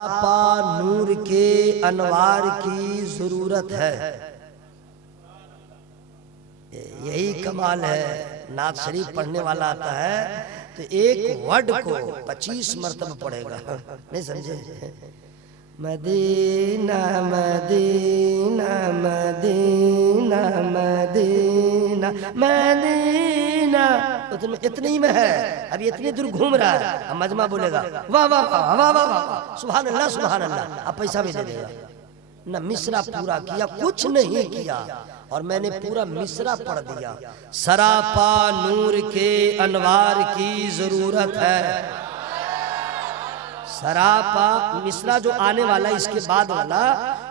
आपा नूर के अनवार की जरूरत है। यही कमाल है। नात शरीफ पढ़ने वाला आता है तो एक वर्ड को 25 मरतबा पढ़ेगा। नहीं समझे? Medina Medina Medina Medina Medina, इतने ही में है। अभी इतनी दूर घूम रहा है, अब मजमा बोलेगा वाह वाह वाह वाह वाह वाह सुभान अल्लाह सुभान अल्लाह। अब पैसा भी दे देगा। न मिसरा पूरा किया, कुछ नहीं किया, और मैंने पूरा मिसरा पढ़ दिया। सरापा नूर के अनवार की जरूरत है। सरापा मिसरा जो आने वाला इसके बाद वाला,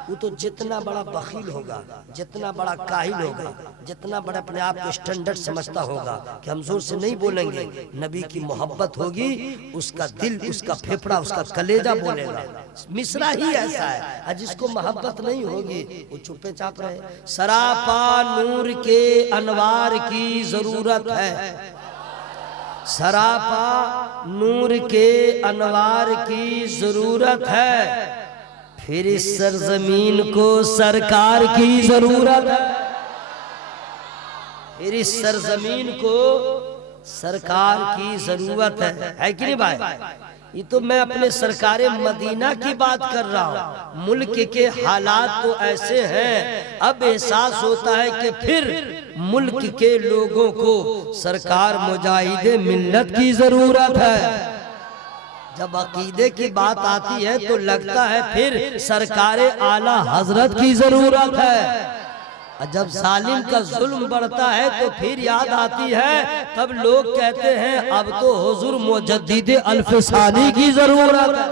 वो तो जितना बड़ा बखील होगा, जितना बड़ा काहिल होगा, जितना बड़ा अपने आप को स्टैंडर्ड समझता होगा कि हम जोर से नहीं बोलेंगे, नबी की मोहब्बत होगी, उसका दिल, उसका फेफड़ा, उसका कलेजा बोलेगा। मिसरा ही ऐसा है, और जिसको मोहब्बत नहीं होगी वो चुप्पे चाप रहे। सरापा नूर के अनवार की जरूरत है। सरापा नूर के अनवार की जरूरत है। फिर इस सरजमीन को सरकार की जरूरत है। फिर इस सरजमीन को सरकार की जरूरत है कि नहीं भाई? ये तो मैं अपने सरकारे मदीना की बात कर रहा हूँ। मुल्क के हालात तो ऐसे हैं, अब एहसास होता है कि फिर मुल्क के लोगों को सरकार मुजाहिदे मिल्लत की जरूरत है। जब अकीदे की बात आती है तो लगता है फिर सरकारे आला हजरत की जरूरत है। जब जालिम का जुल्म बढ़ता है तो फिर याद आती है, तब लोग कहते हैं अब तो हुजूर मुजद्दिद अल्फसानी की जरूरत है।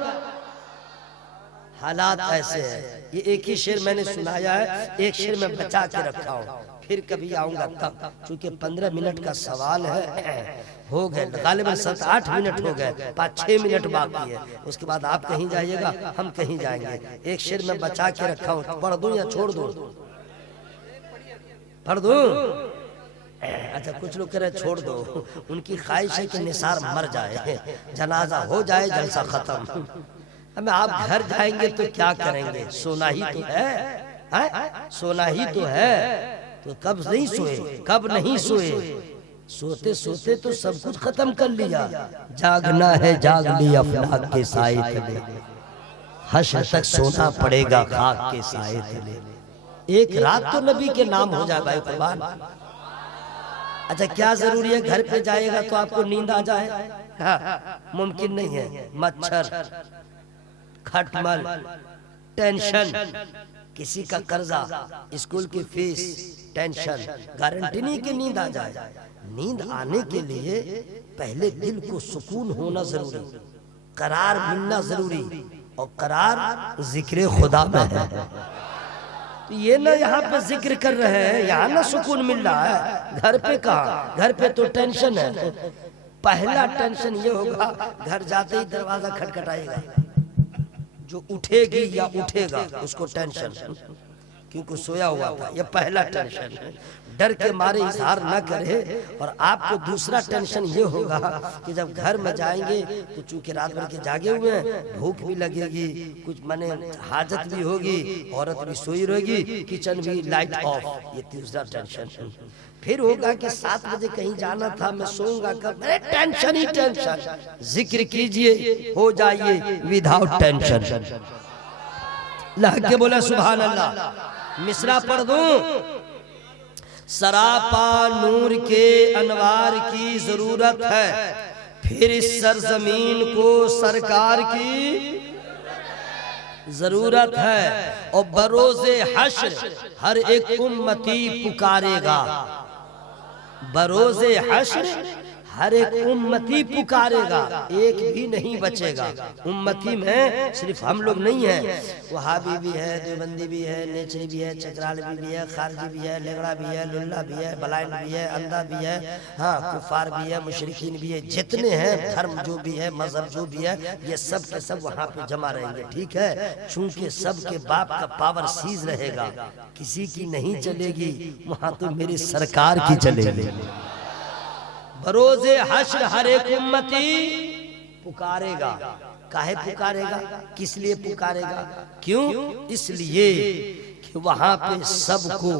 हालात ऐसे हैं। ये एक ही शेर मैंने सुनाया है, एक शेर मैं बचा के रखा हूँ, फिर कभी आऊंगा तब, क्योंकि 15 मिनट का सवाल है। हो गए गालिबन 7-8 मिनट हो गए, 5-6 मिनट बाकी है। उसके बाद आप कहीं जाइएगा, हम कहीं जाएंगे। एक शेर मैं बचा के रखा हूँ, पढ़ दूं या छोड़ दूं? पढ़ दूं? अच्छा, कुछ लोग कह रहे छोड़ दो, उनकी ख्वाहिश है कि निसार मर जाए, जनाजा हो जाए, जलसा खत्म। हमें आप घर जाएंगे तो क्या करेंगे? सोना ही तो है, सोना ही तो है। तो कब नहीं सोए, कब नहीं सोए? सोते सोते तो सब कुछ खत्म कर लिया। जागना है जाग लिया अफलाक के साए तले, हश्र तक सोना पड़ेगा खाक के साए तले। एक रात तो नबी के नाम हो जाए भाई कुर्बान। अच्छा, क्या जरूरी है घर पे जाएगा तो आपको नींद आ जाए? हाँ, मुमकिन नहीं है। मच्छर, खटमल, टेंशन, किसी का कर्जा, स्कूल की फीस, टेंशन, गारंटी नहीं कि नींद आ जाए। नींद आने के लिए पहले दिल को सुकून होना जरूरी, करार मिलना जरूरी, और करार जिक्र खुदा में है। तो ये ना यहाँ पे जिक्र कर रहे हैं, यहाँ ना सुकून मिल रहा है। घर पे कहाँ? घर पे तो टेंशन है। पहला टेंशन ये होगा, घर जाते ही दरवाजा खटखटाएगा, जो उठेगी या उठेगा उसको टेंशन, क्योंकि सोया हुआ था। ये पहला टेंशन है। डर के मारे इजहार न करे। और आपको दूसरा टेंशन ये होगा कि जब घर में जाएंगे तो चूंकि रात भर के जागे हुए हैं, भूख भी लगेगी, कुछ माने हाजत भी होगी, औरत भी सोई रहेगी, किचन भी लाइट ऑफ। ये दूसरा टेंशन। फिर होगा कि 7 बजे कहीं जाना था, मैं सोऊंगा कब? टेंशन ही टेंशन। जिक्र कीजिए, हो जाइए विदाउट टेंशन। लग के बोला सुभान अल्लाह। मिसरा पढ़ दूं? सरापा नूर के अनवार की जरूरत है। फिर इस सरजमीन को सरकार की जरूरत है। और बरोज़े हश्र हर एक उम्मती पुकारेगा। बरोज़े हश्र हर एक उम्मती पुकारेगा, एक भी नहीं बचेगा। उम्मती में सिर्फ हम लोग नहीं है, वहाबी भी है, देवबंदी भी है, नेचरी भी है, चचरालवी भी है, खारजी भी है, लेगड़ा भी है, लुल्ला भी है, बलाइन भी है, अंधा भी है, हाँ, कुफार भी है, मुशरिकीन भी है। जितने हैं धर्म जो भी है, मजहब जो भी है, ये सब के सब वहाँ पे जमा रहेंगे। ठीक है, चूंकि सबके बाप का पावर सीज रहेगा, किसी की नहीं चलेगी, वहाँ तो मेरी सरकार की चलेगी। बरोज़े हश्र हर एक उम्मती पुकारेगा। काहे पुकारेगा, किस लिए पुकारेगा? क्यों? इसलिए कि वहां पे सबको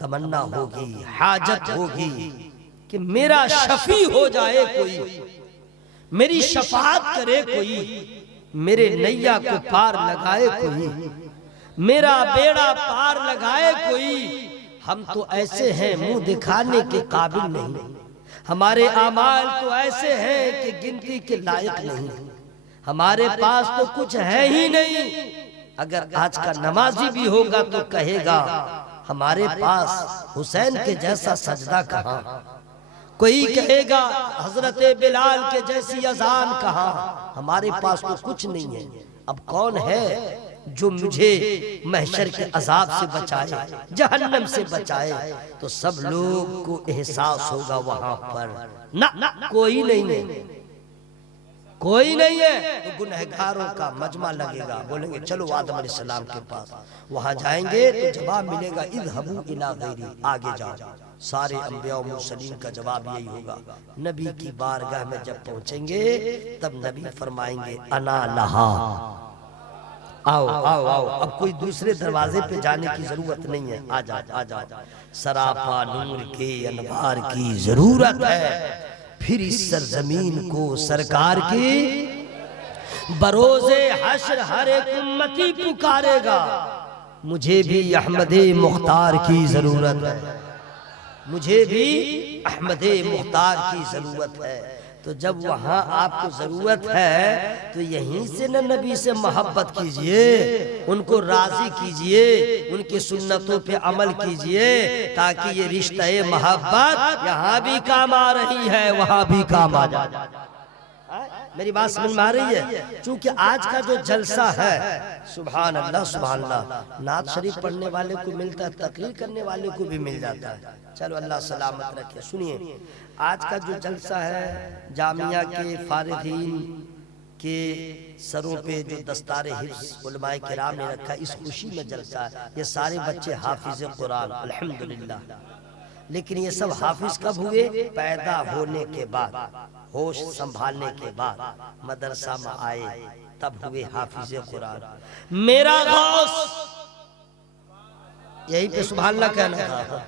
तमन्ना होगी, हाजत होगी कि मेरा शफी हो जाए कोई, मेरी शफाअत करे कोई, मेरे नैया को पार लगाए कोई, मेरा बेड़ा पार लगाए कोई। हम तो ऐसे हैं मुंह दिखाने के काबिल नहीं, हमारे आमाल तो ऐसे हैं कि गिनती के लायक नहीं, हमारे पास तो कुछ है ही नहीं। अगर आज का नमाजी भी होगा तो कहेगा हमारे पास हुसैन के जैसा सजदा कहाँ, कोई कहेगा हजरत बिलाल के जैसी अजान कहाँ, हमारे पास तो कुछ नहीं है। अब कौन है जो मुझे महशर के अजाब से बचाए, जहन्नम से बचाए? तो सब लोग को एहसास होगा वहां पर ना कोई नहीं है, कोई नहीं है। तो गुनहगारों का मजमा लगेगा, बोलेंगे चलो आदम अलैहिस्सलाम के पास। वहां जाएंगे तो जवाब मिलेगा इज़हबू इला गैरी, आगे जाओ। सारे अंबिया और मुरसलीन का जवाब यही होगा। नबी की बारगाह में जब पहुंचेंगे तब नबी फरमाएंगे अना लहा, आओ आओ आओ, अब कोई दूसरे दरवाजे पे जाने की जरूरत नहीं है, आ जाओ आ जाओ। सरापा नूर के अनवार की जरूरत है, फिर इस सरजमीन को सरकार की बरोज़े हश्र हर एक उम्मती पुकारेगा, मुझे भी अहमदे मुख्तार की जरूरत है, मुझे भी अहमदे मुख्तार की जरूरत है। तो जब वहां आपको जरूरत है तो यहीं से न नबी से मोहब्बत कीजिए, उनको राजी कीजिए, उनकी सुन्नतों पे अमल कीजिए, ताकि ये रिश्ता मोहब्बत यहाँ भी काम आ रही है, वहां भी काम आ जाए। मेरी बात समझ में आ रही है? क्योंकि आज का जो जलसा है, सुभान अल्लाह सुभान अल्लाह, नात शरीफ पढ़ने वाले को मिलता है, तकरीर करने वाले को भी मिल जाता है। चलो अल्लाह सलामत रखे। सुनिए, आज का जो जलसा है, जामिया के फारिगीन के सरों पे जो दस्तारे हिफ्ज़ उलमाए किराम ने रखा, इस खुशी में जलसा है। ये सारे बच्चे हाफिज़ कुरान अल्हम्दुलिल्लाह। लेकिन ये सब हाफिज कब हुए? पैदा होने के बाद, होश संभालने के बाद, मदरसा में आए तब हुए हाफिज कुरान। मेरा गौस, यही पे सुभान अल्लाह कहना था,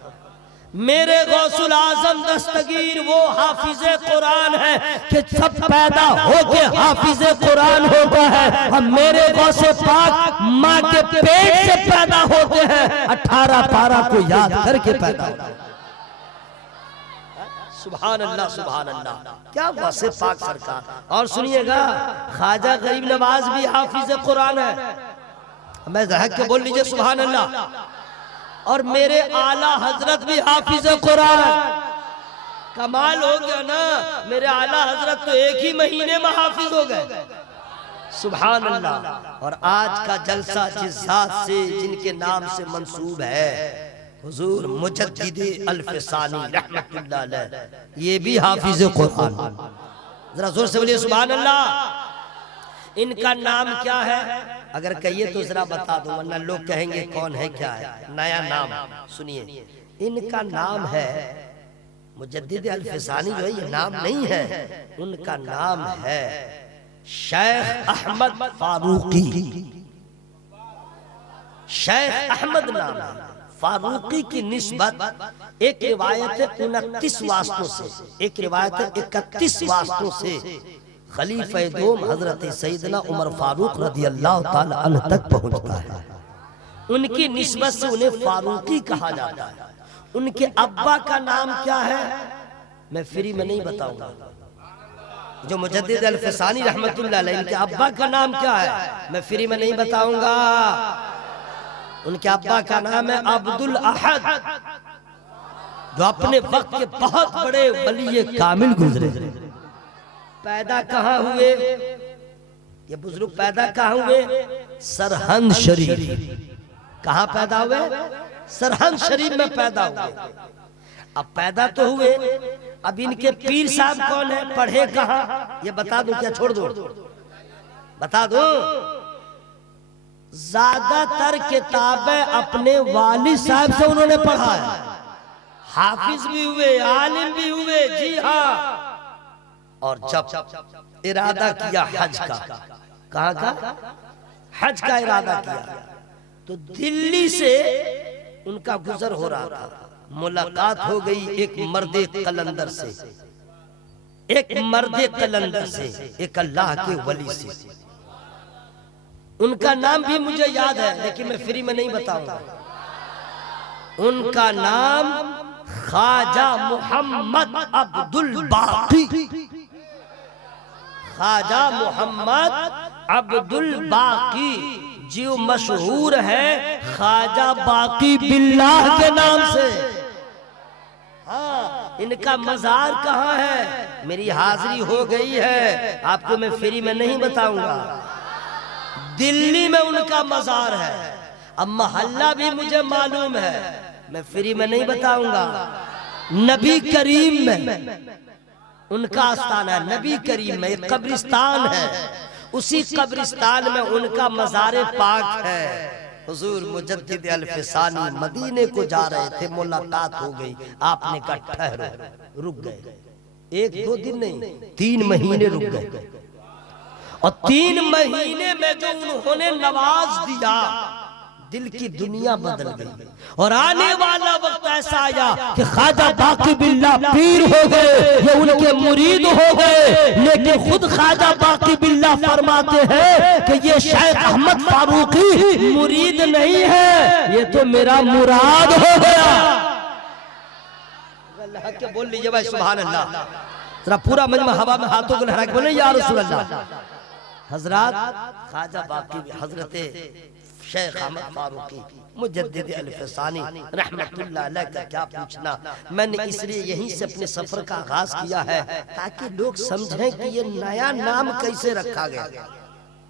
मेरे गौसुल आजम दस्तगीर वो हाफिज कुरान है कि सब पैदा होके हाफिज कुरान होता है। हम मेरे गौसे पाक माँ के पेट से पैदा होते हैं, 18 पारा को याद करके पैदा होते हैं। सुभान अल्लाह सुभान अल्लाह, क्या वसे पाक सरकार। और सुनिएगा, ख्वाजा गरीब नवाज भी हाफिज कुरान है, मैं दहक के बोल लीजिए सुभान अल्लाह। और मेरे आला हजरत भी हाफिज कुरान। कमाल हो गया ना, मेरे आला हजरत तो एक ही महीने में हाफिज हो गए, सुभान अल्लाह। और आज का जलसा जिस जात से जिनके नाम से मंसूब है, हुजूर मुजद्दिदे अल-फिसानी रहमतुल्लाह अलैह, ये भी हाफिज कुरान। जरा जोर से बोलिए सुभान अल्लाह। इनका नाम क्या है? अगर कहिए तो जरा बता दो, वरना लोग कहेंगे कौन है क्या है। नया नाम सुनिए, इनका नाम है मुजद्दिदे अल-फिसानी। जो है ये नाम नहीं है, उनका नाम है शेख अहमद फारूकी। शेख अहमद नाम है। फारूकी की निस्बत एक रिवायत है 29 वास्तों से, एक रिवायत है 31 वास्तों से खलीफा दोम हजरत सैयदना उमर फारूक रदियल्लाहु ताला अन्हु तक पहुंचता है। उनकी निस्बत से उन्हें फारूकी कहा जाता है। उनके अब्बा का नाम क्या है मैं फ्री में नहीं बताऊंगा। जो मुजद्दिद अल-फिसानी रहमतुल्लाह अलैह, इनके अब्बा का नाम क्या है मैं फ्री में नहीं बताऊंगा। उनके अब्बा का नाम है अब्दुल अहद, जो अपने वक्त के बहुत बड़े वली कामिल गुजरे। पैदा कहाँ हुए ये बुजुर्ग? पैदा कहाँ हुए? सरहंद शरीफ। कहाँ पैदा हुए? सरहंद शरीफ में पैदा हुए। अब पैदा तो हुए, अब इनके पीर साहब कौन है, पढ़े कहाँ, ये बता दो क्या छोड़ दो? बता दो। ज्यादातर किताबें अपने वालिद साहब से उन्होंने पढ़ा है। हाफिज भी हुए, आलिम भी हुए, जी हाँ। और जब इरादा किया हज का, कहाँ का? हज का इरादा किया तो दिल्ली से उनका गुजर हो रहा था, मुलाकात हो गई एक मर्दे कलंदर से, एक मर्दे कलंदर से, एक अल्लाह के वली से। उनका नाम भी मुझे याद है लेकिन मैं फ्री में नहीं बताऊंगा। उनका नाम ख्वाजा मोहम्मद अब्दुल बाकी, ख्वाजा मोहम्मद अब्दुल बाकी, जो मशहूर है ख्वाजा बाकी बिल्लाह के नाम से। हाँ, इनका मजार कहाँ है? मेरी हाजिरी हो गई है, आपको मैं फ्री में नहीं बताऊंगा। दिल्ली में उनका मजार है। अब मोहल्ला भी मुझे मालूम है, मैं फ्री में नहीं बताऊंगा। नबी करीम में उनका आस्थान है, नबी करीम में एक कब्रिस्तान है, उसी कब्रिस्तान में उनका मज़ार पाक है। हुजूर मुजद्दिद अल-फिसानी मदीने को जा रहे थे, मुलाकात हो गई। आपने कहा ठहरो, रुक गए। एक दो दिन नहीं, 3 महीने रुक गए। और 3 महीने में जो उन्होंने नवाज दिया, दिल की दुनिया बदल गई। और आने वाला वक्त ऐसा आया कि ख्वाजा बाकी बिल्लाह पीर हो गए, ये उनके मुरीद हो गए। लेकिन खुद ख्वाजा बाकी बिल्लाह फरमाते हैं कि ये शेख अहमद फारूकी मुरीद नहीं है, ये तो मेरा मुराद हो गया। अल्लाह के बोल लीजिए भाई, सुभान अल्लाह। जरा पूरा मजमा हवा में हाथों को लहरा के बोले या रसूल अल्लाह। हजरत ख्वाजा बाकी हजरत शेख अहमद फारूकी मुजद्दिद अल-फिसानी रहमतुल्लाह अलैह का क्या पूछना। मैंने इसलिए यहीं से अपने सफर का आगाज किया है ताकि लोग समझें कि ये नया नाम कैसे रखा गया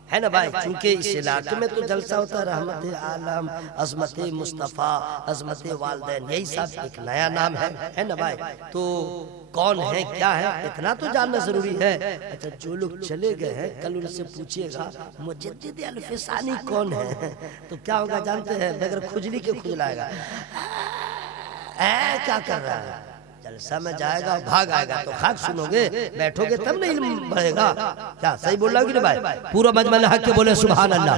है ना भाई। चूंकि इस इलाके में तो जलसा होता है रहमत आलम, अजमत मुस्तफ़ा, अजमत वालदैन, यही सब एक नया नाम है ना भाई। तो कौन है क्या है इतना तो जानना जरूरी है। अच्छा, जो लोग चले गए हैं कल उनसे पूछिएगा मुजद्दिद अल-फिसानी कौन है, तो क्या होगा जानते हैं? बगैर खुजली के खुजलाएगा, क्या कर रहा है, जलसा में जाएगा भाग आएगा। तो खाक सुनोगे, बैठोगे तब नहीं इल्म बढ़ेगा। क्या सही बोल रहा है कि नहीं भाई? पूरा मजमा हक के बोले सुभान अल्लाह।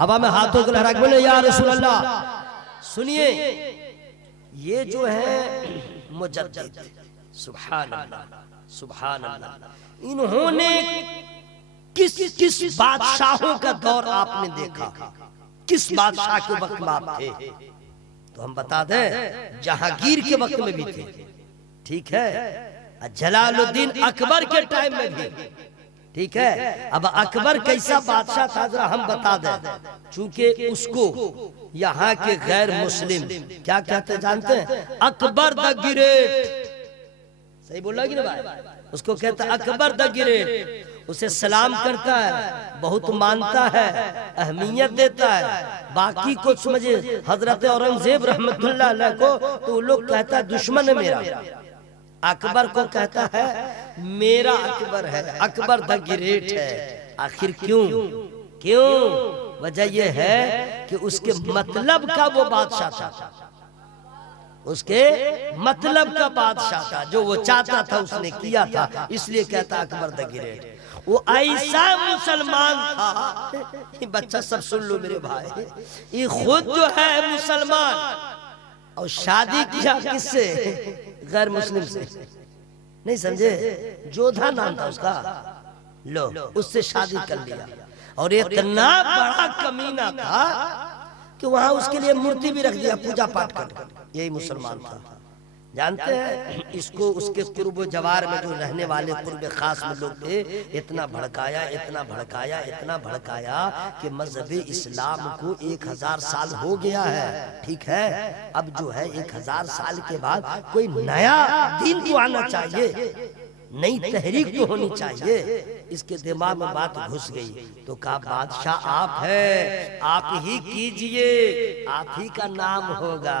हवा में हाथों को लहरा के बोले या रसूल अल्लाह। सुनिए, ये जो है मुजद्दिद, सुभान अल्लाह, सुभान अल्लाह, इन्होंने किस किस बादशाहों का दौर आपने देखा, किस बादशाह के वक्त में आप थे? तो हम बता दें, जहांगीर के वक्त में भी थे, ठीक है, जलालुद्दीन अकबर के टाइम में भी, ठीक है। अब अकबर कैसा बादशाह था जरा हम बता दें, चूंकि उसको यहाँ के गैर मुस्लिम क्या कहते जानते हैं? Akbar the great. सही बोला कि ना भाई? उसको कहता है अकबर द ग्रेट। उसे सलाम करता है, बहुत मानता है, अहमियत देता है। बाकी को समझे हजरत औरंगजेब रहमतुल्लाह अलैह को तो लोग कहता है दुश्मन है मेरा। अकबर को कहता है मेरा अकबर है, अकबर द ग्रेट है। आखिर क्यों? क्यों? वजह यह है कि उसके मतलब का वो बादशाह था, उसके मतलब का बादशाह था, जो वो चाहता था उसने किया था, इसलिए कहता अकबर द ग्रेट। वो ऐसा मुसलमान था, बच्चा सब सुन लो मेरे भाई, ये खुद जो है मुसलमान और शादी किया किससे? गैर मुस्लिम से। नहीं समझे? जोधा नाम था उसका, लो उससे शादी कर लिया। और ये इतना बड़ा कमीना था कि वहां उसके लिए मूर्ति भी रख दिया पूजा पाठ कर। यही मुसलमान था, जानते हैं इसको। उसके कुर्ब जवार में जो रहने वाले कुर्ब खास में लोग थे, इतना भड़काया, इतना भड़काया, इतना भड़काया कि मजहब इस्लाम को 1000 साल हो गया है, ठीक है। अब जो है 1000 साल के बाद कोई नया दीन तो आना चाहिए, नई तहरीक तो होनी चाहिए। इसके दिमाग में बात घुस गई तो कहा बादशाह आप है, आप ही कीजिए, आप ही का नाम होगा,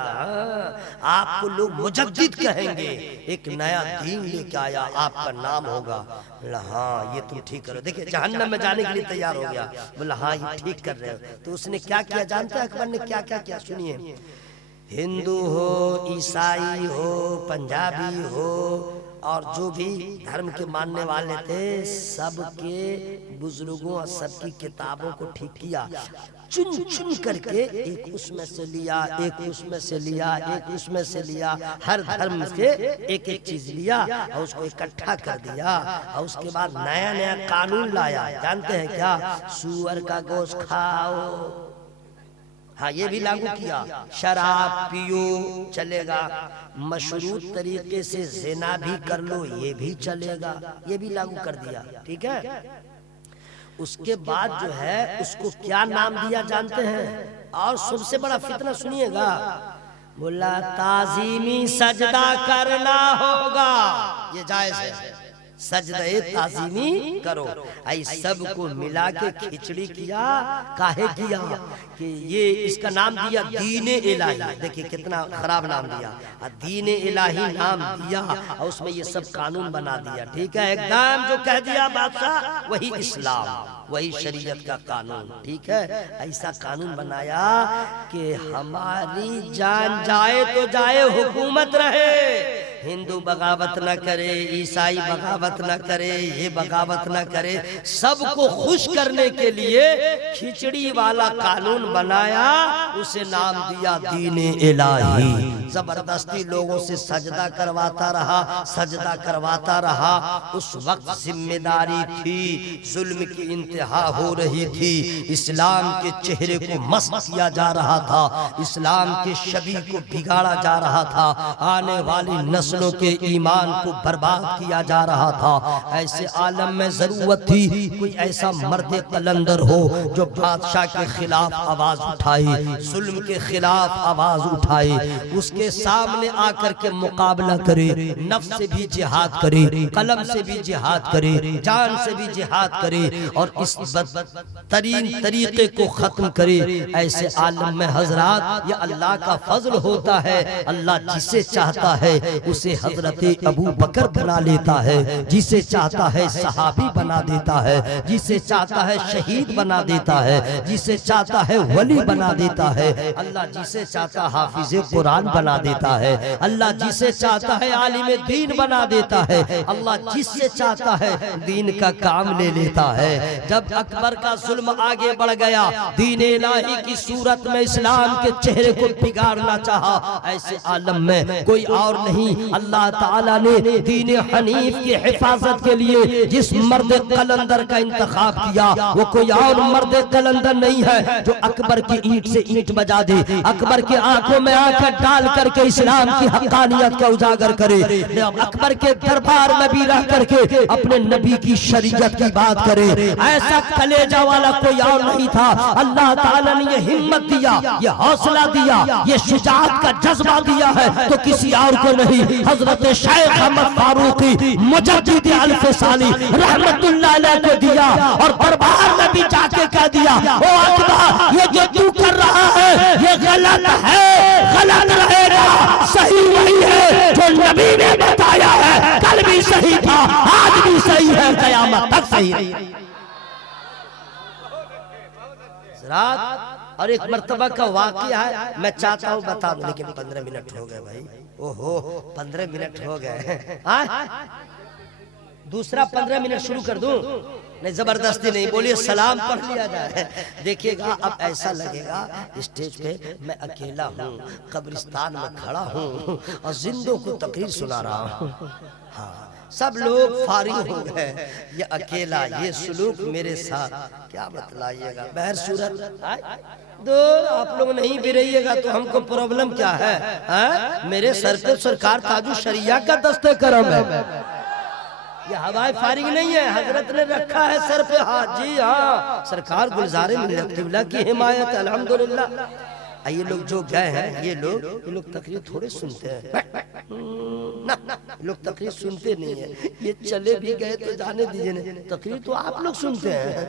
आपको लोग मुजद्दिद कहेंगे, एक नया दीन लेके आया, आपका नाम होगा। बोला हाँ ये तुम ठीक करो। देखिए जहन्नम में जाने के लिए तैयार हो गया। बोला हाँ ये ठीक कर रहे हो। तो उसने क्या किया जानते हैं अकबर ने? क्या क्या किया सुनिए। हिंदू हो, ईसाई हो, पंजाबी हो और जो भी धर्म के मानने वाले थे सबके बुजुर्गों और सबकी किताबों को ठीक किया, चुन चुन करके एक उसमें से लिया, एक उसमें से लिया, एक उसमें से लिया, हर धर्म से एक एक चीज लिया और उसको इकट्ठा कर दिया और उसके बाद नया नया कानून लाया। जानते हैं क्या? सूअर का गोश्त खाओ, हाँ ये भी लागू किया। शराब पियो चलेगा, मशरूत तरीके से ज़िना भी कर लो ये भी चलेगा, ये भी लागू कर दिया। ठीक है, उसके बाद जो है उसको क्या नाम दिया जानते हैं? और सबसे बड़ा फितना सुनिएगा, बोला ताजीमी सजदा करना होगा, ये जायज है, सजदे ताजीमी करो। आई सबको मिला के खिचड़ी किया। काहे किया? कि ये इसका नाम दिया दीन इलाही। देखिए कितना खराब नाम दिया, दीन इलाही नाम दिया और उसमें ये सब कानून बना दिया। ठीक है, एकदम जो कह दिया बादशाह वही इस्लाम, वही शरीयत का कानून। ठीक है, ऐसा कानून बनाया कि हमारी जान जाए तो जाए, हुकूमत रहे, हिंदू बगावत न करे, ईसाई बगावत न करे, ये बगावत न करे। सबको खुश करने के लिए खिचड़ी वाला कानून बनाया, उसे नाम दिया दीन इलाही। जबरदस्ती लोगों से सजदा करवाता रहा, सजदा करवाता रहा। उस वक्त जिम्मेदारी थी, जुल्म की इंतहा हो रही थी, इस्लाम के चेहरे को मस्त किया जा रहा था, इस्लाम के शबी को बिगाड़ा जा रहा था, आने वाली नस्लों के ईमान को बर्बाद किया जा रहा था। ऐसे आलम में जरूरत थी कोई ऐसा मर्द कलंदर हो जो बादशाह के खिलाफ आवाज उठाए, जुल्म के खिलाफ आवाज उठाए, उसके सामने आकर के मुकाबला करे, नफ्स से भी जिहाद करे, कलम से भी जिहाद करे, जान से भी जिहाद करे और इस बदतरीन तरीके को खत्म करे। ऐसे आलम में हजरात, ये अल्लाह का फजल होता है। अल्लाह जिसे चाहता है उसे हजरत अबू बकर बना लेता है, जिसे चाहता है सहाबी बना देता है, जिसे चाहता है शहीद बना देता है, जिसे चाहता है वली बना देता है। अल्लाह जिसे चाहता हाफिज कुरान बना देता है, अल्लाह जिसे चाहता है आलिम दीन बना देता है, अल्लाह जिससे चाहता है दीन का काम ले लेता है। जब अकबर का जुल्म आगे बढ़ गया, दीन इलाही की सूरत में इस्लाम के चेहरे को बिगाड़ना चाहा, ऐसे आलम में कोई और नहीं, अल्लाह ताला ने दीन हनीफ की हिफाजत के लिए जिस मर्द कलंदर का इंतखाब किया, वो कोई और मर्द कलंदर नहीं है जो अकबर की ईंट से ईंट बजा दे, अकबर की आंखों में आंखें डाल करके इस्लाम की हक्कानियत का उजागर करे, अकबर के दरबार में भी रह करके अपने नबी की शरीयत की बात करे। ऐसा कलेजा वाला कोई और नहीं था। अल्लाह ताला ने ये हिम्मत दिया, ये हौसला दिया, ये शुजाअत का जज्बा दिया है तो किसी और को नहीं, हजरत शेख अहमद फारूकी मुजद्दिद अल-फ़सानी रहमतुल्लाह अलैह को दिया और दरबार में भी जाके कह दिया, ओ अकबर ये जो तू कर रहा है ये गलत है, गलत रहेगा, सही वही है जो नबी ने बताया है, कल भी सही था, आज भी सही है, क़यामत तक सही है। और एक मर्तबा का वाक़या है, मैं चाहता हूँ बता दूं, लेकिन 15 मिनट हो गए भाई, ओहो 15 मिनट हो गए। दूसरा 15 मिनट शुरू कर दूं? नहीं, जबरदस्ती नहीं, बोलिए सलाम पढ़ लिया जाए। देखिएगा अब ऐसा लगेगा स्टेज पे मैं अकेला हूँ, कब्रिस्तान में खड़ा हूँ और जिंदों को तकरीर सुना रहा हूँ। हाँ, सब लोग फारिग हो गए, ये अकेला, ये सुलूक मेरे साथ, क्या बतलाइएगा। बहर सूरत दो आप लोग नहीं भी रहिएगा तो हमको प्रॉब्लम क्या है? मेरे सर पे सरकार ताजु शरिया का दस्ते करम है, ये हवाई फारिग नहीं है, हजरत ने रखा है सर पे हाथ। जी हाँ, सरकार गुलजारे मिल्लत क़िबला की हिमायत, अल्हम्दुलिल्लाह। ये लोग जो गए हैं, ये लोग तकरीर थोड़े सुनते हैं ना, लोग तकरीर सुनते नहीं है। ये चले भी गए तो जाने दीजिए, तकरीर तो आप लोग सुनते हैं,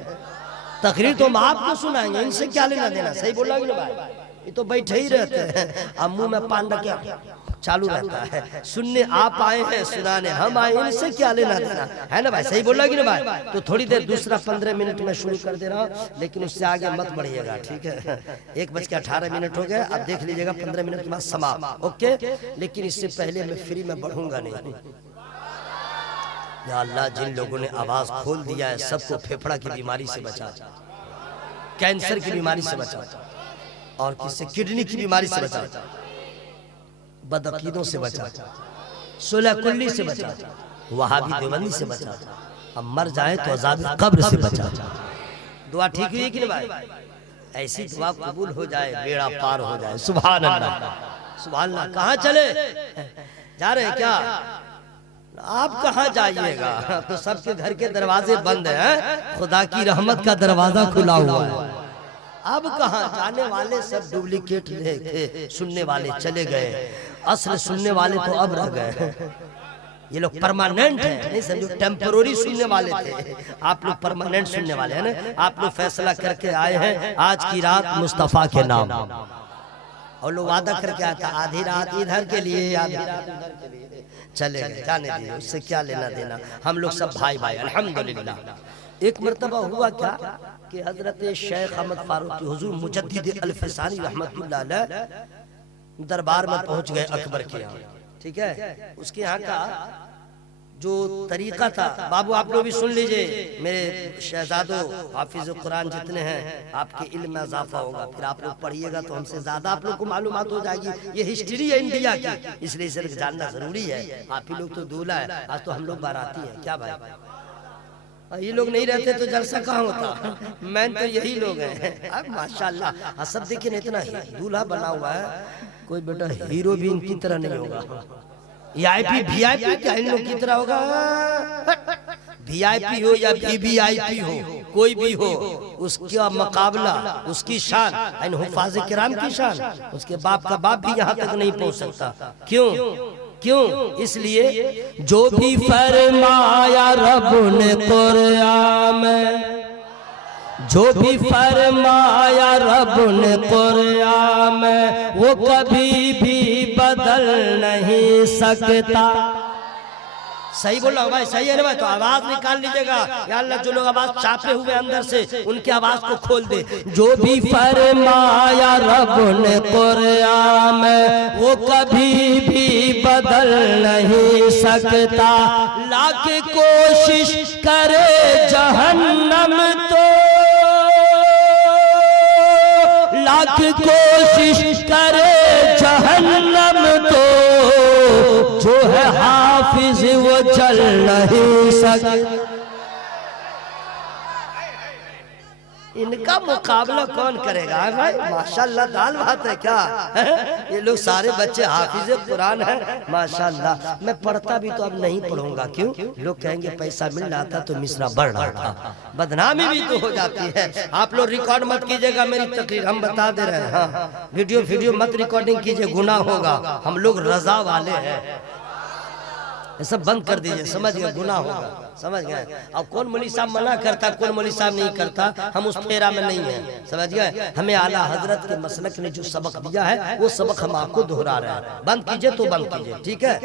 तकरीर तो हम आपको सुनाएंगे, इनसे क्या लेना देना। सही बोला ना भाई, ये तो बैठे ही रहते हैं, अब मुंह में पान रखे चालू रहता है, सुनने आप आए हैं, सुनाने हम आए, इनसे क्या लेना देना है ना भाई। सही बोला कि ना भाई? तो थोड़ी देर दूसरा 15 मिनट में शुरू कर दे रहा हूँ, लेकिन उससे आगे मत बढ़िएगा, ठीक है? 1:18 हो गए, अब देख लीजिएगा 15 मिनट के बाद समाप्त, ओके? लेकिन इससे पहले मैं फ्री में बढ़ूंगा नहीं। या अल्लाह जिन लोगों ने आवाज खोल दिया है सबको फेफड़ा की बीमारी से बचा, कैंसर की बीमारी से बचा, और किससे, किडनी की बीमारी से बचा, बदअकीदों से बचा, सुलह कुल्ली से बचा, वहाबी देवबंदी से बचा, अब मर जाए तो अज़ाब कब्र से बचा। दुआ ठीक हुई कि नहीं भाई? ऐसी दुआ कबूल हो जाए, बेड़ा पार हो जाए। सुभान अल्लाह, सुभान अल्लाह। कहाँ चले जा रहे हैं क्या? आप कहाँ जाइएगा? तो सबके घर के दरवाजे बंद हैं, खुदा की रहमत का दरवाजा खुला हुआ है। अब कहाँ जाने वाले सब डुप्लीकेट थे, सुनने वाले चले गए, असल सुनने वाले तो अब रह गए। ये लोग परमानेंट हैं, नहीं समझो, टेम्पररी सुनने वाले थे, आप लोग परमानेंट सुनने वाले हैं ना। आप लोग फैसला करके आए हैं आज की रात मुस्तफा के नाम, और लोग वादा करके आया था आधी रात इधर के लिए, आधी रात उधर के लिए, चले गए, जाने दिए, उससे क्या लेना देना, हम लोग सब भाई भाई अल्हम्दुलिल्लाह। एक मर्तबा हुआ क्या कि हजरत शेख अहमद फारूकी हुजूर मुजद्दिद अल-फिसानी रहमतुल्लाह अलैह दरबार में पहुंच गए अकबर के यहाँ, ठीक है। उसके यहाँ का जो तरीका था, बाबू आप लोग भी सुन लीजिए, मेरे शहजादों हाफिज कुरान जितने हैं, आपके इल्म में इजाफा होगा, फिर आप लोग पढ़िएगा तो हमसे ज्यादा आप लोग को मालूमात हो जाएगी। ये हिस्ट्री है इंडिया की, इसलिए इसे जानना जरूरी है। आप ही लोग तो दूल्हा है, आज तो हम लोग बाराती है, क्या भाई? ये लोग नहीं रहते तो जलसा कहाँ होता? मैं तो यही लोग हैं। अब माशाल्लाह सब देखिए ना, इतना दूल्हा बना हुआ है, कोई बेटा हीरो भी इनकी तरह नहीं होगा। वीआईपी वीआईपी क्या इन लोग की तरह होगा? वीआईपी हो या वीवीआईपी हो, कोई भी हो, उसका मुकाबला, उसकी शान हुफाज़ किराम की शान, उसके बाप का बाप भी यहाँ तक नहीं पहुँच सकता। क्यों? क्यों? इसलिए जो भी फरमाया रब ने कुरान में, जो भी फरमाया रब ने कुरान में, वो कभी भी बदल नहीं सकता। सही बोल रहा हूँ भाई, सही है ना भाई? तो आवाज निकाल लीजिएगा, या अल्लाह जो लोग आवाज चापे हुए अंदर से उनकी आवाज को खोल दे। जो भी फरमाया रब ने कुरान में, वो कभी भी बदल नहीं सकता। लाख कोशिश करे जहन्नम तो, लाख कोशिश करे जहन्नम तो, जो है हाफिज वो चल नहीं सकता। इनका मुकाबला कौन करेगा भाई? माशाल्लाह, दाल भात है क्या? ये लोग सारे बच्चे हाफिज कुरान हैं माशाल्लाह। मैं पढ़ता भी तो अब नहीं पढ़ूंगा, क्यों? लोग कहेंगे पैसा मिल रहा था तो मिसरा बढ़ रहा था, बदनामी भी तो हो जाती है। आप लोग रिकॉर्ड मत कीजिएगा मेरी तकरीर, हम बता दे रहे हैं। हाँ, वीडियो मत रिकॉर्डिंग कीजिए, गुनाह होगा। हम लोग रजा वाले हैं, ये सब बंद कर दीजिए, समझ गए? गुनाह होगा, समझ गए? अब कौन मौलवी साहब मना करता, कौन मौलवी साहब नहीं करता, हम उस फेरा में नहीं है, समझ गए? हमें आला हजरत के मसलक ने जो सबक दिया है वो सबक हम आपको दोहरा रहे हैं। बंद कीजिए तो बंद कीजिए, ठीक है?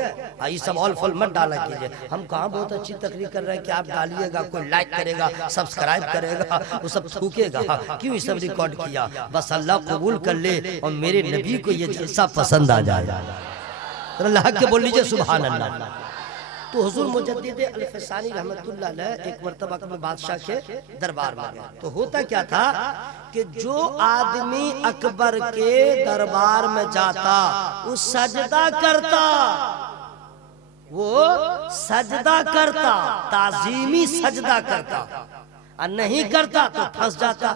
ये सब ऑल फॉल मत डाला कीजिए। हम कहाँ बहुत अच्छी तकरीर कर रहे हैं कि आप डालिएगा, कोई लाइक करेगा, सब्सक्राइब करेगा, वो सब थूकेगा। क्यों ये सब रिकॉर्ड किया? बस अल्लाह कबूल कर ले और मेरे नबी को ये जलसा पसंद आ जाए। अल्लाह के बोल लीजिए सुभान अल्लाह। तो हुजूर मुजद्दिद अल-फिसानी रहमतुल्लाह अलैह एक मर्तबा अकबर बादशाह के दरबार में गए। तो होता क्या था कि जो आदमी अकबर के दरबार में जाता वो सजदा करता, वो सजदा करता, ताजीमी सजदा करता, और नहीं करता तो फंस जाता,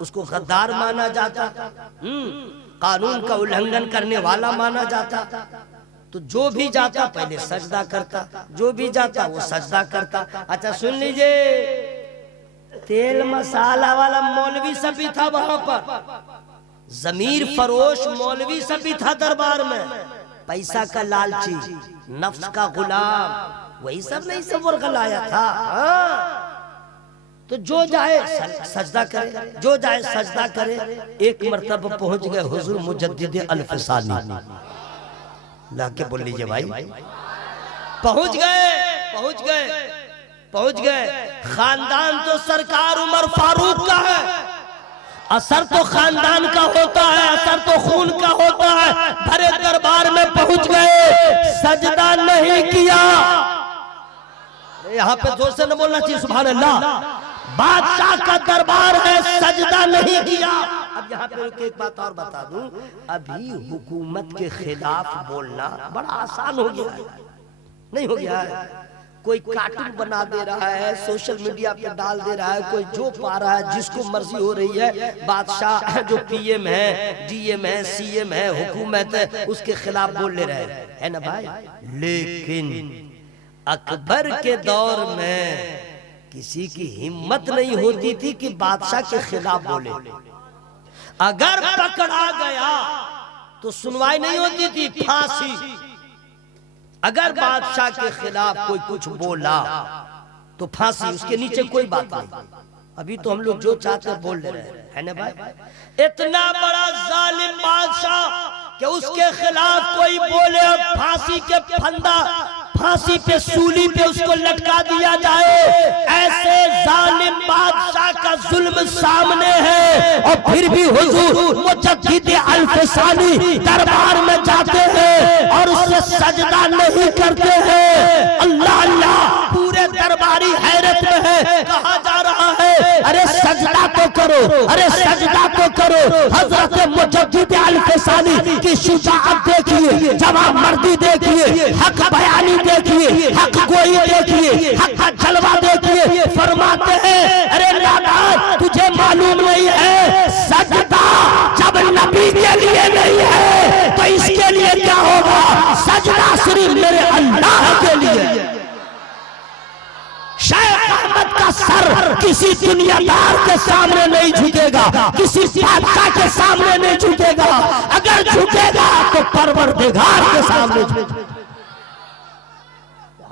उसको गद्दार माना जाता, कानून का उल्लंघन करने वाला माना जाता। तो जो भी जाता पहले सजदा करता, जो भी जाता वो सजदा करता। अच्छा सुन लीजिए, तेल मसाला वाला मौलवी सब भी था वहां पर, जमीर फरोश मौलवी सब भी था दरबार में, पैसा का लालची, नफ्स का गुलाम, वही सब नहीं सब वर्ग लाया था। तो जो जाए सजदा करे, जो जाए सजदा करे। एक मर्तबा पहुंच गए हुजूर मुजद्दिद अल-फिसानी, लाके बोल लीजिए भाई, पहुंच गए, पहुंच गए, पहुंच गए। खानदान तो सरकार उमर फारूक का है, असर तो खानदान का होता है, असर तो खून का होता है। भरे दरबार में पहुंच गए, सजदा नहीं किया। यहाँ पे जोर से न बोलना चाहिए सुभान अल्लाह। बादशाह का दरबार है, सजदा नहीं किया। अब यहाँ पे एक बात और बता दूं, अभी हुकूमत के खिलाफ बोलना बड़ा आसान हो गया है, नहीं हो गया है। कोई कार्टून बना दे रहा है, सोशल मीडिया पे डाल दे रहा है, कोई जो पा रहा है, जिसको मर्जी हो रही है, बादशाह जो पीएम है, डीएम है, सीएम है, हुकूमत है, उसके खिलाफ बोल ले रहे है ना भाई। लेकिन अकबर के दौर में किसी की हिम्मत नहीं होती थी कि बादशाह के खिलाफ बोले। अगर पकड़ा गया तो सुनवाई नहीं होती थी, फांसी। अगर बादशाह के खिलाफ कोई कुछ बोला तो फांसी, उसके नीचे कोई बात नहीं। अभी तो हम लोग जो चाहते हैं बोल ले रहे हैं, है ना भाई। इतना बड़ा जालिम बादशाह कि उसके खिलाफ कोई बोले और फांसी के फंदा, फांसी पे सूली पे उसको लटका दिया जाए। ऐसे जालिम बादशाह का जुल्म सामने है और फिर भी हुजूर मुजद्दिद अल्फसानी दरबार में जाते हैं और उससे सजदा नहीं करते हैं। अल्लाह अल्लाह, पूरे दरबारी हैरत में है। कहा जा रहा है अरे सजदा तो करो, अरे सजदा तो करो। हजरत मुजद्दिद अल्फसानी की शुजाअत देखिए, जवाब मर्दी देखिए, हक बयानी देखिए, हक गोई देखिए, हक का जलवा देखिए। फरमाते हैं अरे नादान, तुझे मालूम नहीं है सजदा जब नबी के लिए नहीं है तो इसके लिए क्या होगा? सजदा सिर्फ मेरे अल्लाह के लिए। शेख अहमद का सर किसी दुनियादार के सामने नहीं झुकेगा, किसी बादशाह के सामने नहीं झुकेगा। अगर झुकेगा तो परवरदिगार के सामने झुकेगा।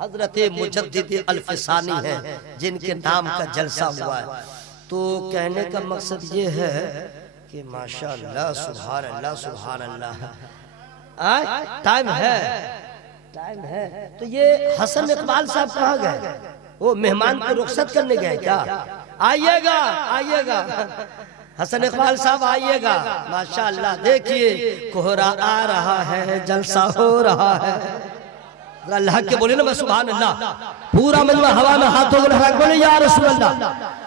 हजरत मुजद्दिद अल्फसानी है जिनके नाम का जलसा हुआ है। तो कहने का मकसद ये है कि माशाअल्लाह, सुभान अल्लाह, सुभान अल्लाह। टाइम है, टाइम है। तो ये हसन इकबाल साहब कहाँ गए? वो मेहमान को रुखसत करने गए क्या? आइएगा, आइएगा हसन इकबाल साहब, आइएगा। माशाअल्लाह, देखिए कोहरा आ रहा है, जलसा हो रहा है। अल्लाह के बोले ना, मैं सुभान अल्लाह। पूरा मजमा हवा में हाथों को लगा के बोले या रसूल अल्लाह।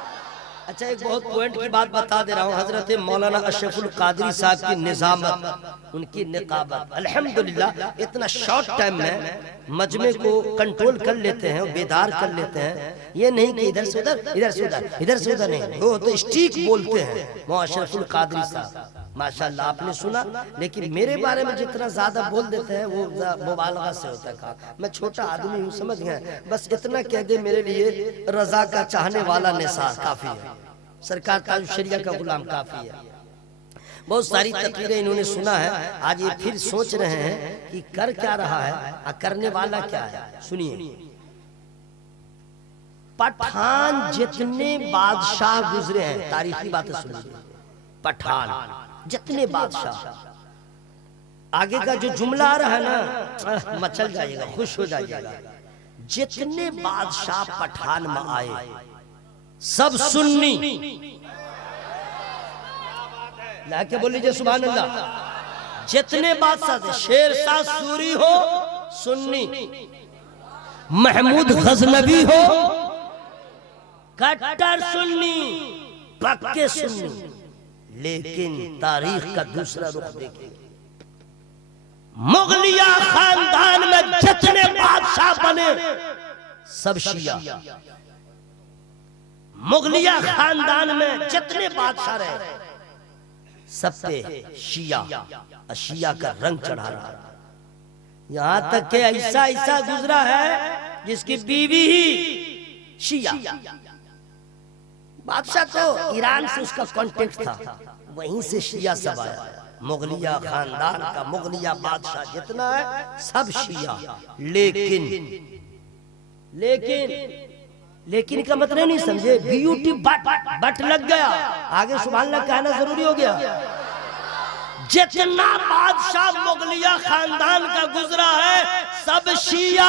अच्छा, एक बहुत पॉइंट की बात बता दे रहा हूँ। हजरत मौलाना अशरफुल कादरी साहब की निजामत, उनकी निकाबत, अल्हम्दुलिल्लाह इतना शॉर्ट टाइम में मजमे को कंट्रोल कर लेते हैं, बेदार कर लेते हैं। ये नहीं कि इधर से उधर, इधर से उधर, इधर से उधर नहीं, वो तो स्टीक बोलते हैं मौलाना अशरफुल कादरी साहब। माशाअल्लाह, आपने सुना। लेकिन मेरे बारे में जितना ज्यादा बोल देते हैं वो मुबालगा से होता है। मैं छोटा आदमी हूँ, समझ गए। बस इतना कह दे, मेरे लिए रजा का चाहने वाला निसार काफी है, सरकार ताज शरिया का गुलाम काफी है। बहुत सारी तकरीरें इन्होंने सुना है। आज ये फिर सोच रहे हैं कि कर क्या रहा है और करने वाला क्या है। सुनिए, पठान जितने बादशाह गुजरे हैं, तारीखी बातें सुनिए। पठान जितने बादशाह, आगे का जो जुमला आ रहा है ना, मचल जाइएगा, खुश हो जाइएगा। जितने बादशाह पठान में आए सब सुन्नी। लाके बोल लीजिए सुभान अल्लाह। जितने बादशाह थे, शेरशाह सूरी हो सुन्नी, महमूद गजनवी हो कट्टर सुन्नी, पक्के सुन्नी। लेकिन तारीख का दूसरा रुख देखिए, मुगलिया खानदान में जितने बादशाह बने सब शिया। मुगलिया खानदान में जितने बादशाह रहे सब पे शिया, शिया का रंग चढ़ा रहा। यहां तक कि ऐसा ऐसा गुजरा है जिसकी बीवी ही शिया। बादशाह तो ईरान से उसका कांटेक्ट था, वहीं से शिया सब आया। मुगलिया खानदान का मुगलिया बादशाह जितना है सब शिया। लेकिन लेकिन लेकिन का मतलब नहीं समझे, ब्यूटी बट लग गया। आगे सुभान अल्लाह कहना जरूरी हो गया। जितना बादशाह मुगलिया खानदान का गुजरा है सब शिया।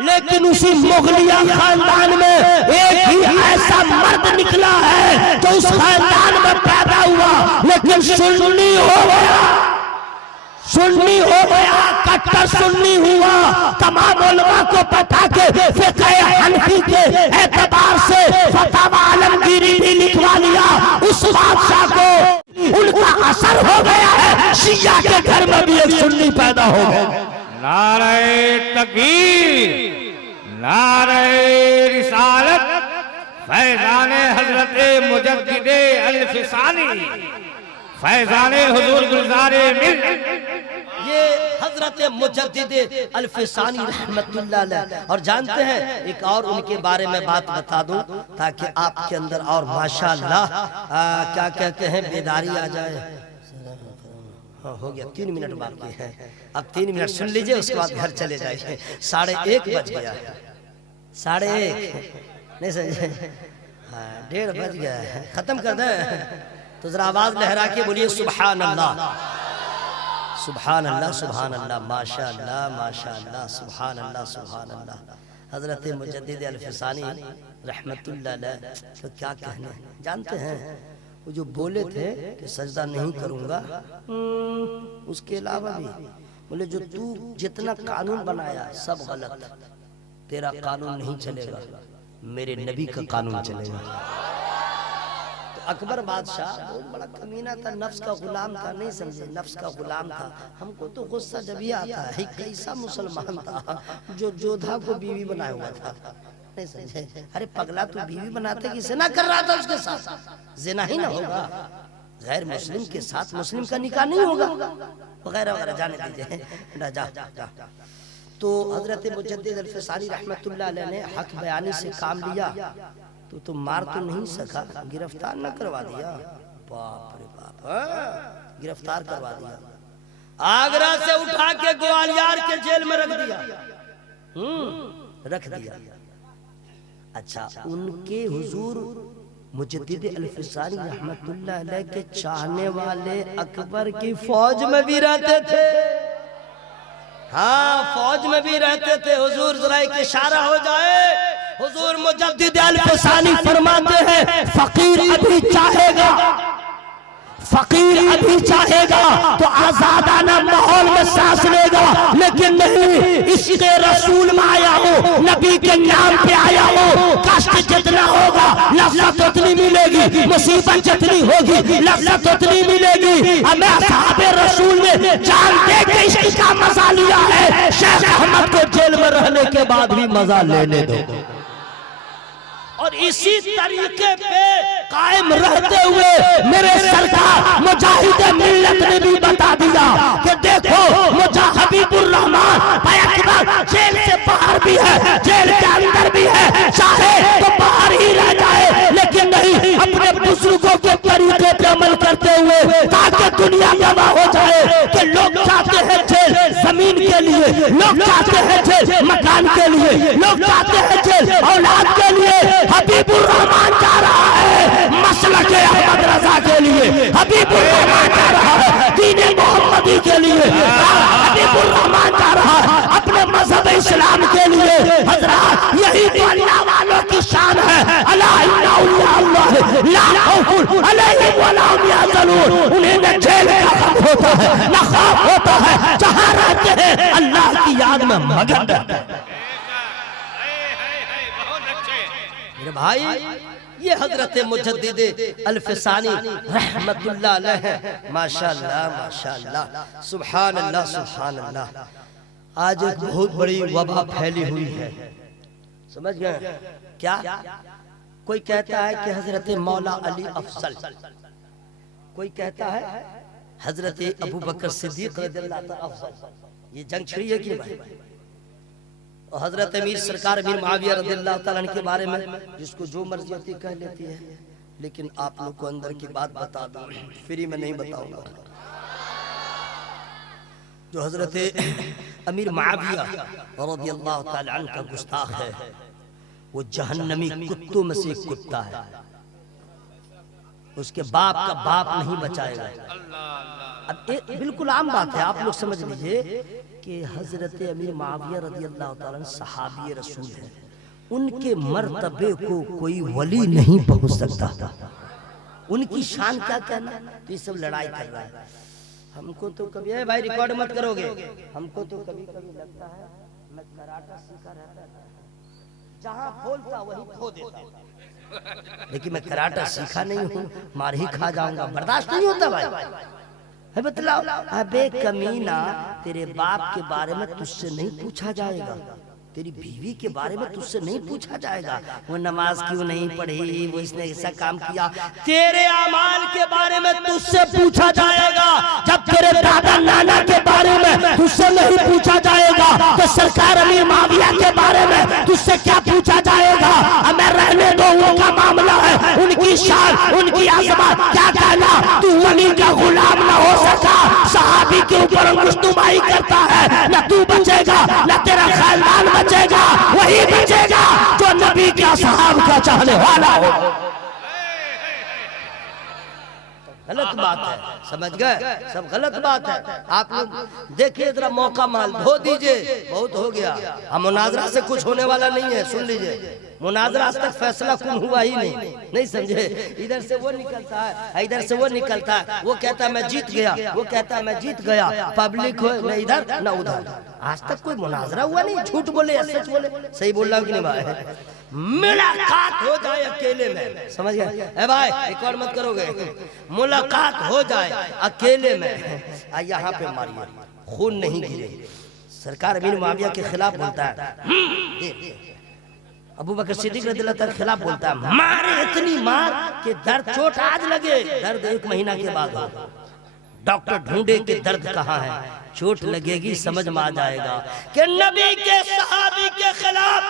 लेकिन उसी मुगलिया खानदान में एक ही ऐसा मर्द निकला है जो उस खानदान में पैदा हुआ लेकिन सुन्नी हो गया। सुन्नी हो गया, कट्टर सुन्नी हुआ, तमाम उलमा को पता के फिक़्ह हनफी के एतबार से फतवा आलमगीरी भी लिखवा लिया। उस बादशाह को उनका असर हो गया है, शिया के घर में भी एक सुन्नी पैदा हो गया। नारे तकबीर, नारे रिसालत, फैज़ाने हज़रते मुजद्दिदे अल-फिसानी, फैज़ाने हुज़ूर गुलज़ारे मिल्लत। ये हजरत मुजद्दिदे अल-फिसानी रहमतुल्लाह अलैह। और जानते हैं एक और उनके बारे में बात बता दूं ताकि आपके अंदर और माशाअल्लाह क्या कहते हैं बेदारी आ जाए। हाँ, हो गया, 3 मिनट बाकी है, अब 3 मिनट सुन लीजिए, उसके बाद घर चले जाइए। 1:30 बज गया, 1:30 नहीं समझे, हाँ 1:30 बज गया है, खत्म कर दे। तो जरा आवाज लहरा के बोलिए सुभान अल्लाह, सुभान अल्लाह, सुभान अल्लाह, माशाअल्लाह माशाअल्लाह, सुभान अल्लाह सुभान अल्लाह। हजरत मुजद्दिद अल-फिसानी रहमतुल्लाह अलैह तो क्या कहने, जानते हैं वो जो बोले थे कि सजदा नहीं करूंगा, उसके अलावा भी बोले जो तू जितना कानून बनाया सब गलत, तेरा कानून नहीं चलेगा, मेरे नबी का कानून चलेगा। तो अकबर बादशाह बहुत बड़ा कमीना था, नफ्स का गुलाम था, नहीं समझे, नफ्स का गुलाम था। हमको तो गुस्सा जब ही आता है, कैसा मुसलमान था जो जोधा को बीवी बनाया हुआ था, नहीं समझे। अरे पगला, तू बीवी बनाते कि जिना कर रहा था उसके साथ, जिना ही ना होगा, गैर मुस्लिम के साथ मुस्लिम का निकाह नहीं होगा, वगैरह वगैरह, जाने दीजिए, जा जा। तो हजरत मुजद्दिद अल-फिसानी रहमतुल्लाह अलैह ने हक बयानी से काम लिया, तो मार तो नहीं सका, गिरफ्तार न करवा दिया, बाप रे बाप, गिरफ्तार करवा दिया, आगरा से उठा के ग्वालियर के जेल में रख दिया, रख दिया। अच्छा, उनके हुजूर मुजद्दिद अल-फिसानी रहमतुल्लाह अलैह के चाहने वाले अकबर की फौज में भी रहते थे, हाँ फौज में भी रहते थे। हुजूर जरा एक इशारा हो जाए, हुजूर मुजद्दिद अल-फिसानी फरमाते हैं फकीर अभी चाहेगा, फकीर अभी चाहेगा तो आजादाना माहौल में सांस लेगा, लेकिन नहीं, इसके रसूल में आया हो, नबी के नाम पे आया हो, कष्ट जितना होगा लज़्ज़त उतनी मिलेगी, मुसीबत जितनी होगी लज़्ज़त उतनी मिलेगी। हमें असहाबे रसूल ने जान दे के इसका मजा लिया है, शेख अहमद को जेल में रहने के बाद भी मजा लेने दो। और इसी तरीके पे कायम रहते हुए मेरे सरकार मुजाहिद मिल्लत ने भी बता दिया कि देखो मुजा हबीबुर रहमान जेल से बाहर भी है, जेल के अंदर भी है, चाहे तो बाहर ही रह जाए, लेकिन नहीं, अपने बुजुर्गों के तरीके पे अमल करते हुए, ताकि दुनिया गवाह हो जाए कि लोग चाहते हैं जेल जमीन के लिए, लोग चाहते हैं जेल मकान के लिए, लोग चाहते हैं जेल औलाद के लिए। हबीबुर रहमान जा रहा है मसलक अहमद रजा के लिए, हबीबुर रहमान जा रहा है दीन मोहम्मदी के लिए, हबीबुर रहमान जा रहा है अपने मजहब इस्लाम के लिए। हजरात, यही तो अल्लाह वालों की शान है, अला इन्ना अल्लाह ला खौफुन अलैहिम वला हुम यहज़नून। उन्हें न जेल का खौफ होता है, न खौफ होता है, जहां रहते हैं अल्लाह की याद में मगन रहते हैं। भाई, ये हजरत मुजद्दिद अल-फिसानी रहमतुल्लाह अलैह, माशाअल्लाह माशाअल्लाह, सुभान अल्लाह सुभान अल्लाह। आज एक बहुत बड़ी वबा फैली हुई है, समझ गए क्या? कोई कहता है कि हजरत मौला अली अफजल, कोई कहता है हजरत अबू बकर सिद्दीक रज़ियल्लाहु ताला अफजल। ये जंग छिड़ी है कि भाई? और हजरत अमीर सरकार अमीर मुआविया रज़ियल्लाहु ताला अन्हु के बारे में जिसको जो मर्जी होती कह लेती है, लेकिन आप लोग को अंदर की बात बता दूं, फ्री में नहीं बताऊंगा। जो हजरत अमीर मुआविया रज़ियल्लाहु ताला अन्हु का गुस्ताख है, वो जहन्नमी कुत्तों में से एक कुत्ता है, उसके बाप का बाप नहीं बचाएगा। अब बिल्कुल आम बात है, आप लोग समझ लीजिए कि हजरत अमीर मुआविया रज़ियल्लाहु ताला अन्हु सहाबी रसूल हैं, उनके मर्तबे को कोई वली नहीं पहुंच सकता था। उनकी शान क्या कहना, तो ये सब लड़ाई कर रहा है। हमको तो कभी है भाई रिकॉर्ड मत करोगे, हमको तो कभी कभी लगता है मैं कराटा सीखा रहता था, जहां खोलता वही खो देता, लेकिन मैं कराटा सीखा नहीं हूँ, मार ही खा जाऊंगा, बर्दाश्त नहीं होता भाई। है बतलाओ, अबे कमीना तेरे बाप के बारे में तुझसे नहीं पूछा जाएगा, तेरी बीवी के बारे में तुझसे नहीं पूछा जाएगा, वो नमाज क्यों नहीं पढ़ी, वो इसने ऐसा काम किया, तेरे अमाल के बारे में तुझसे पूछा जाएगा। जब तेरे दादा नाना के बारे में तुझसे नहीं पूछा जाएगा तो सरकार अमीर माविया के बारे में तुझसे क्या पूछा जाएगा। हमें रहने दो, उनका मामला है, उनकी शान, उनकी आज़मत, क्या कहना तू वली का गुलाम ना हो सका, सहाबी के ऊपर अंगुश्तुमाई करता है, न तू बचेगा न तेरा खानदान बचेगा, वही बचेगा जो नबी का साहब का चाहने वाला हो। गलत बात है, समझ गए, सब गलत बात है। आप लोग देखिए जरा मौका माल धो दीजिए, बहुत हो गया। हम मुनाजरा से कुछ होने वाला नहीं है, सुन लीजिए, मुनाजरा आज तक फैसला कुन हुआ ही नहीं समझे। इधर से वो निकलता है, इधर से वो निकलता है, वो कहता है मैं जीत गया, वो कहता है मैं जीत गया, पब्लिक हो न इधर न उधर, आज तक कोई मुनाजरा हुआ नहीं। झूठ बोले या सच बोले, सही बोल रहा हूँ कि नहीं भाई? मुलाकात हो जाए अकेले में, समझ गए? ए भाई एक और मत करोगे, मुलाकात हो जाए अकेले में, यहाँ पे मारिए, खून नहीं गिरे। सरकार अमीर मुआविया के खिलाफ बोलता है, अबू बकर सिद्दीक रज़ियल्लाहु ताला के खिलाफ बोलता है, मारे इतनी मार कि दर्द चोट आज लगे, दर्द 1 महीना के बाद हो, डॉक्टर ढूंढे कि दर्द कहाँ है, चोट लगेगी समझ में आ जाएगा कि नबी के सहाबी के खिलाफ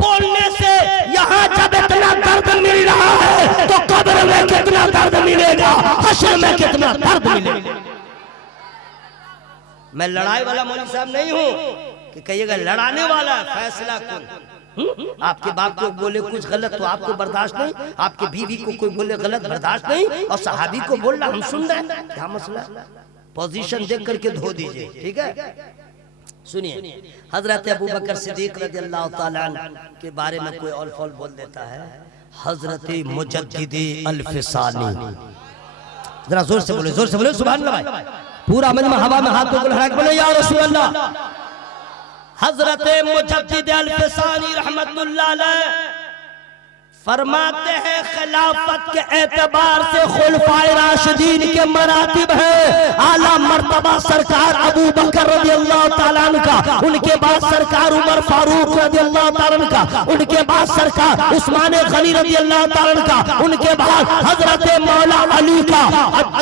बोलने से यहाँ जब इतना दर्द मिल रहा है तो कब्र में कितना दर्द मिलेगा, हश्र में कितना दर्द मिलेगा। मैं लड़ाई वाला मौलवी साहब नहीं हूँ कि कहिएगा लड़ाने वाला, फैसला कौन। आपके बाप को बोले कुछ गलत तो आपको बर्दाश्त नहीं, आपके बीवी को कोई बोले गलत बर्दाश्त नहीं, और सहाबी को बोलना हम सुन रहे हैं, क्या मसला? पोजीशन देख करके धो दीजिए, ठीक है। सुनिए, हजरत अबू बकर सिद्दीक रज़ियल्लाहु ताला के बारे में कोई और फौल बोल देता है, हजरत मुजद्दिद अल-फिसानी, जरा जोर से बोले, जोर से बोले सुभान अल्लाह भाई, पूरा मजमा हवा में हाथ को लहरा के बोले या रसूल अल्लाह। हजरत मुजद्दिद अल-फिसानी रहमतुल्लाह अलैह फरमाते हैं खिलाफत के एतबार से खुलफाए राशिदीन के मरातिब है। आला मर्तबा सरकार अबू बकर रज़ियल्लाहु ताला अन्हु का, उनके बाद सरकार उमर फारूक रज़ियल्लाहु ताला अन्हु का, उनके बाद सरकार उस्मान गनी रज़ियल्लाहु ताला अन्हु का, उनके बाद हजरत मौला अली का।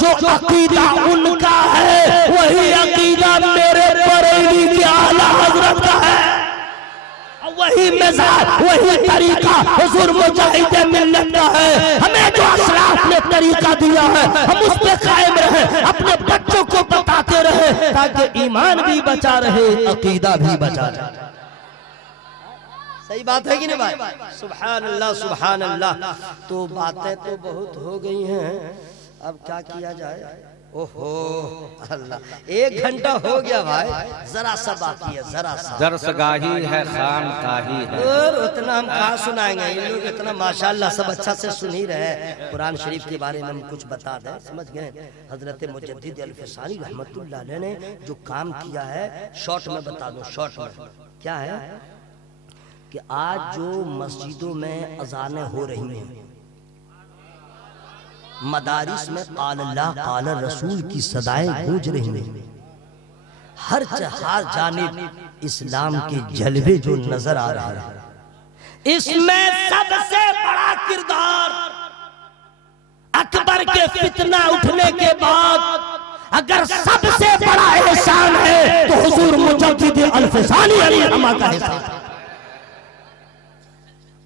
जो अकीदा उनका है वही अकीदा मेरे बरेली के आला हजरत का है, वही मिजाज वही तरीका हुजूर मुजाहिद मिल्लत का है। हमें जो असलाफ ने तरीका दिया है हम उस पे कायम रहे, अपने बच्चों को बताते रहे ताकि ईमान भी बचा रहे, अकीदा भी बचा रहे। सही बात है कि नहीं भाई? सुभान अल्लाह सुभान अल्लाह। तो बातें तो बहुत हो गई हैं, अब क्या किया जाए? ओहो अल्लाह, 1 घंटा हो गया भाई, जरा सा बाकी है, जरा सा। दरसगाही है खान काही है, और उतना हम कहाँ सुनाएंगे, ये लोग इतना माशाल्लाह सब अच्छा से सुन ही रहे हैं। कुरान शरीफ के बारे में हम कुछ बता दें, समझ गए? हजरत मुजद्दिद अल-फिसानी रहमतुल्लाह अलैह ने जो काम किया है, शॉर्ट में बता दो, शॉर्ट में क्या है कि आज जो मस्जिदों में अजानें हो रही हैं, मदारिस में क़ाल अल्लाह क़ाल रसूल की सदाएं गूंज रही हैं, हर जानिब इस्लाम के जलवे जो नजर आ रहा है, इसमें सबसे बड़ा किरदार अकबर के फितना उठने के बाद अगर सबसे बड़ा एहसान है तो हुजूर मुजद्दिद अल-फिसानी अलैहिस्सलाम का एहसान।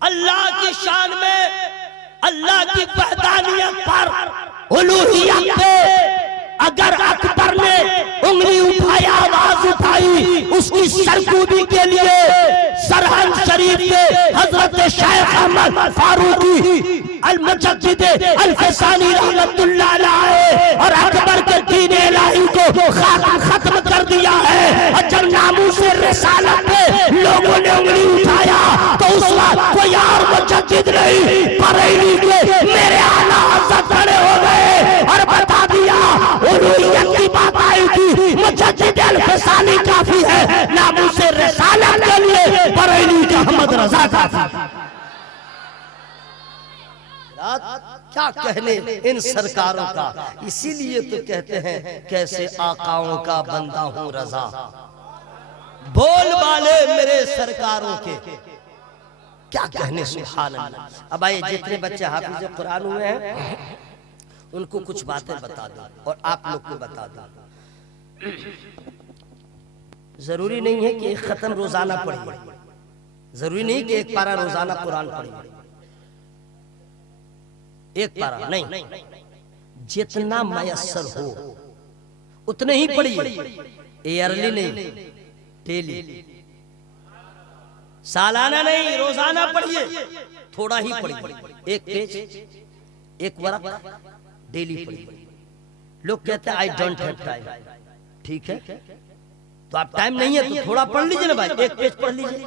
अल्लाह की शान में, अल्लाह की वहदानियत पर, उलूहियत पे अगर अकबर ने उंगली उठाई, आवाज उठाई, उसकी सरकूबी के लिए सरहद शरीफ के हजरत शेख अहमद फारूकी अल-मुजद्दिद अल-फिसानी रहमतुल्लाह अलैह और अकबर के दीन इलाही को खत्म कर दिया है। और जब नामूस रिसालत पे लोगों ने उंगली उठाया तो उस वक्त कोई और मुजद्दिद नहीं, बरेली के मेरे आला हज़रत खड़े हो गए और बता दिया उलूहियत की बात आई रसाली काफी है, नामूसे रसालत के लिए बरेली का अहमद रजा काफी है। क्या कहने इन सरकारों का। इसीलिए तो कहते हैं कैसे आकाओं का बंदा हूँ रजा, बोल वाले मेरे सरकारों के। क्या कहने, सुभान अल्लाह। अब आइए जितने बच्चे हाफिज कुरान हुए हैं उनको कुछ बातें बता दो और आप लोग को बता दो। जरूरी नहीं है कि एक खत्म रोजाना पढ़िए, जरूरी नहीं कि एक पारा रोजाना कुरान पढ़िए, एक पारा नहीं, जितना मयस्सर हो उतने ही पढ़िए। ईयरली नहीं, डेली, सालाना नहीं, रोजाना पढ़िए, थोड़ा ही पढ़िए, एक पेज, एक वर्क डेली पढ़िए। लोग कहते हैं आई डोंट हैव टाइम, ठीक है, तो आप टाइम नहीं है तो थोड़ा पढ़ लीजिए ना भाई, एक पेज पढ़ लीजिए।